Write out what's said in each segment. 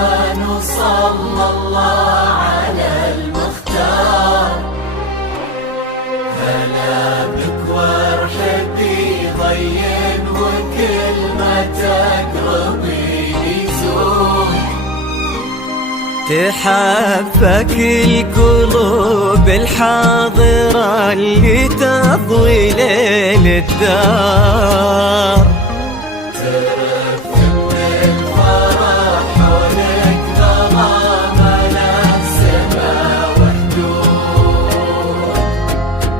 الرحمن صلى الله على المختار. هلا بك وارحبي ضين وكل ما تقربي يزول. تحبك القلوب الحاضرة اللي تضوي ليل الدار. ترفم الفرح حولك ظلام السما وحدود.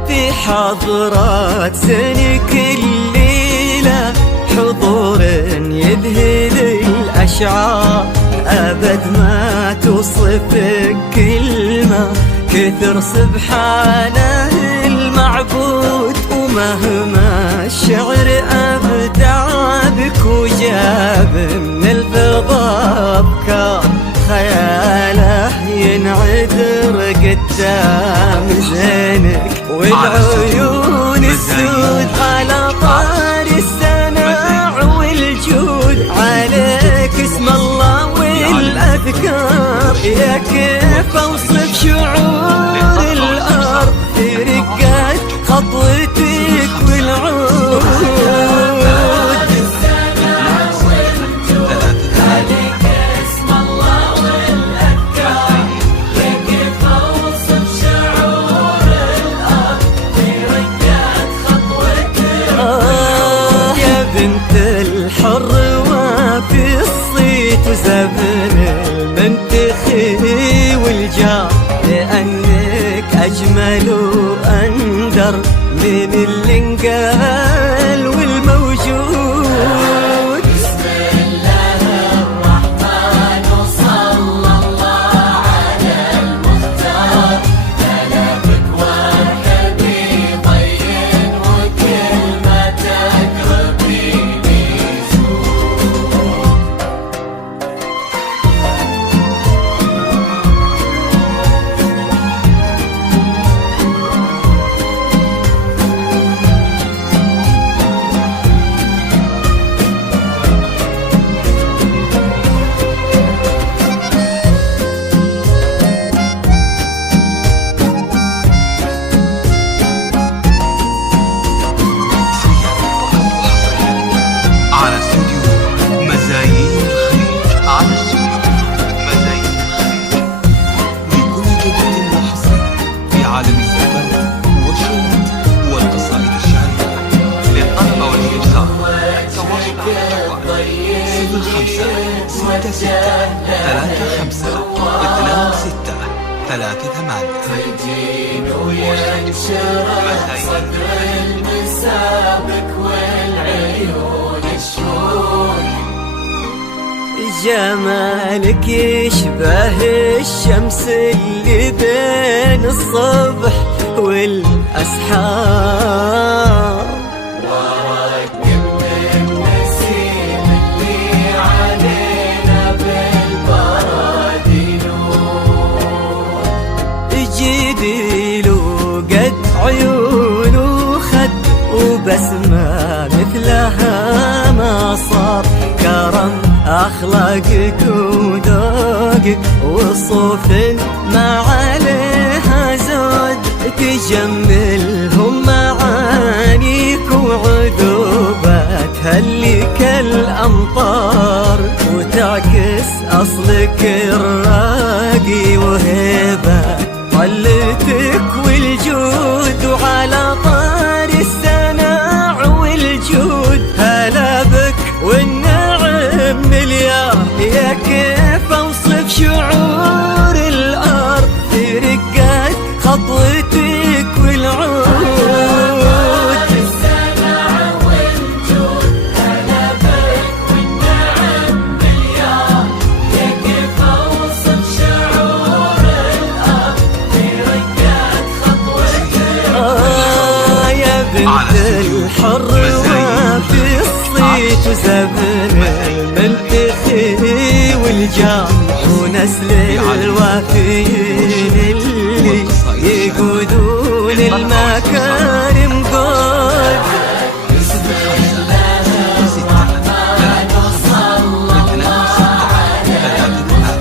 في حضرات سنك الليلة حضور يذهل الأشعار. أبد ما توصفك كلمة كثر سبحانه المعبود. ومهما الشعر أبدع بك وجاب من الفضاء أفكار، خياله ينعذر قدام زينك. والعيون السود على طار السناع والجود. عليك اسم الله والأذكار، يا كيف أوصف شعور الأرض في رقات خطوتك والعود. الحر وفي الصيت وزبر المنتخي والجار، لأنك أجمل وأندر من اللي انقال والموجود. بسم الله الرحمن صلى الله على المختار. هلا بك وارحبي ضين وكل ما تقربي. تجين وينشرح صدر المسابك والعيون الشهود. جمالك يشبه الشمس اللي بين الصبح والأسحار. عيون وخد وبسمة مثلها ما صار. كرم أخلاقك وذوقك وصوف ما عليها زود. تجملهم معانيك وعذوباتها اللي كالأمطار. وتعكس أصلك الراقي وهبة طلتك والجود. وعلى طار السناع والجود هلا بك والنعم مليار. يا كيف أوصف شعور الأرض في رقات خطوتك والعود. الحر وفي الصيت وزبر المنتخي والجار. ونسل الوافيين اللي يقودون المكارم قود. بسم الله الرحمن صلى الله على المختار.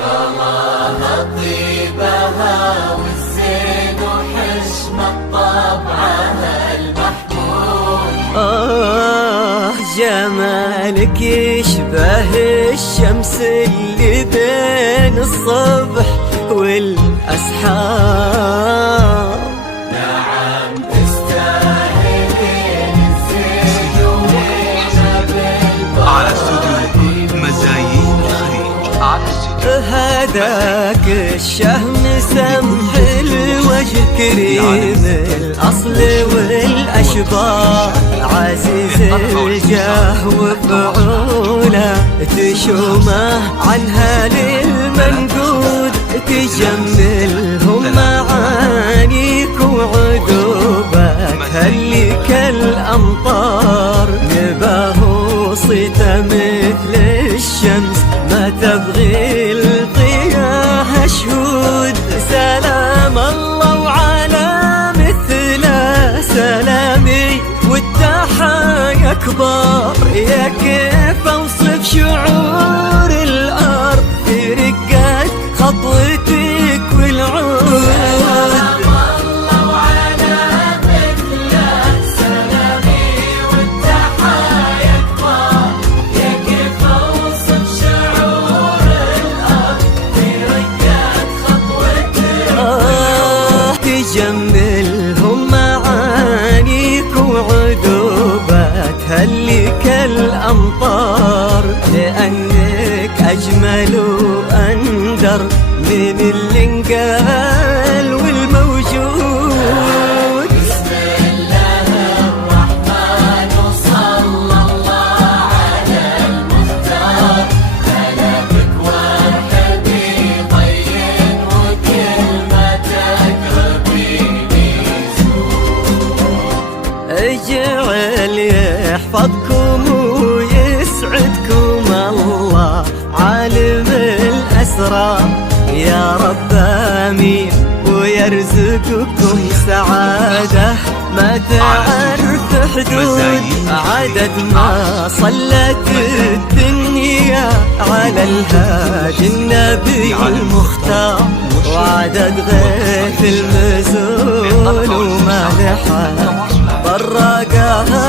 غلاها طيبها والزين وحشمة طبعها المحمود. جمالك يشبه الشمس اللي بين الصبح والأسحار. نعم تستاهلين الزين ونعمة بالبادي مزايين الخليج. هذاك الشهم سمح الوجه كريم الأصل والأشبار. عزيز الجاه وفعوله تشومه عنها للمنقود. تجملهم معانيك وعذوبك هلي كالأمطار. نباه صيته مثل الشمس ما تبغي الضياء شهود. سلام الله وعلى مثله سلامي والتحايا كبار. يا كيف اوصف شعور الارض في رقة خطوتك والعود. تجملهم معانيك وعذوبك هلي كالأمطار. لأنك أجمل وأندر من اللي انقال والموجود. بسم الله الرحمن وصلى الله على المختار. هلا بك وارحبي طين وكلمتك ربيني زود. اجعل يحفظكم ويسعدكم الله عالم الأسرار. يا رب آمين ويرزقكم سعادة ما تعرف حدود. عدد ما صلت الدنيا على الهادي النبي المختار. وعدد غيث المزول ومالحة طرقها